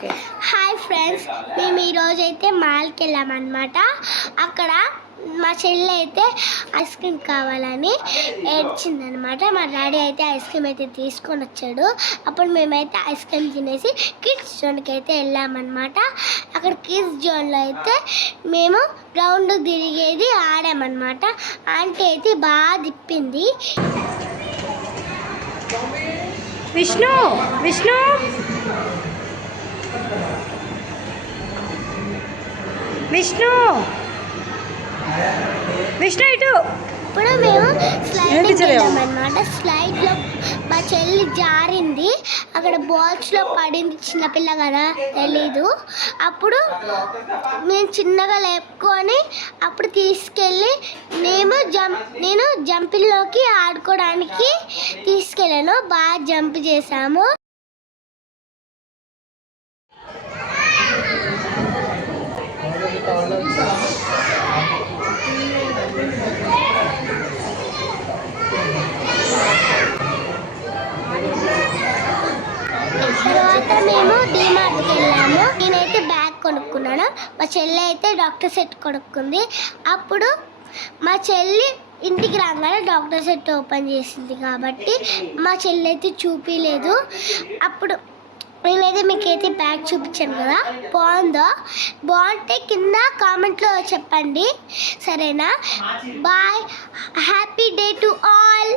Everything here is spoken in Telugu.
హాయ్ ఫ్రెండ్స్, మేము ఈరోజు అయితే మాల్కి వెళ్ళామన్నమాట. అక్కడ మా చెల్లి అయితే ఐస్ క్రీమ్ కావాలని ఏడ్చిందనమాట. మా డాడీ అయితే ఐస్ క్రీమ్ అయితే తీసుకొని వచ్చాడు. అప్పుడు మేమైతే ఐస్ క్రీమ్ తినేసి కిడ్స్ జోన్కి అయితే వెళ్ళామన్నమాట. అక్కడ కిడ్స్ జోన్లో అయితే మేము రౌండ్ తిరిగేది ఆడామన్నమాట. ఆంటీ అయితే బాగా తిప్పింది. విష్ణు విష్ణు విష్ణు విష్ణు ఇటు. ఇప్పుడు మేము స్లైడ్ వెళ్ళామన్నమాట. స్లైడ్లో మా చెల్లి జారింది, అక్కడ బాల్స్లో పడింది. చిన్నపిల్ల కదా, తెలీదు. అప్పుడు మేము చిన్నగా లేపుకొని అప్పుడు తీసుకెళ్ళి నేను జంపింగ్లోకి ఆడుకోవడానికి తీసుకెళ్ళాను. బాగా జంప్ చేసాము. తర్వాత మేము డీమార్ట్కి వెళ్ళాము. నేనైతే బ్యాగ్ కొనుక్కున్నాను. మా చెల్లి అయితే డాక్టర్ సెట్ కొనుక్కుంది. అప్పుడు మా చెల్లి ఇంటికి రాగానే డాక్టర్ సెట్ ఓపెన్ చేసింది కాబట్టి మా చెల్లి అయితే చూపించలేదు. అప్పుడు నేనైతే మీకైతే బ్యాగ్ చూపించాను కదా, బాగుంటే కింద కామెంట్లో చెప్పండి, సరేనా? Bye, happy day to all.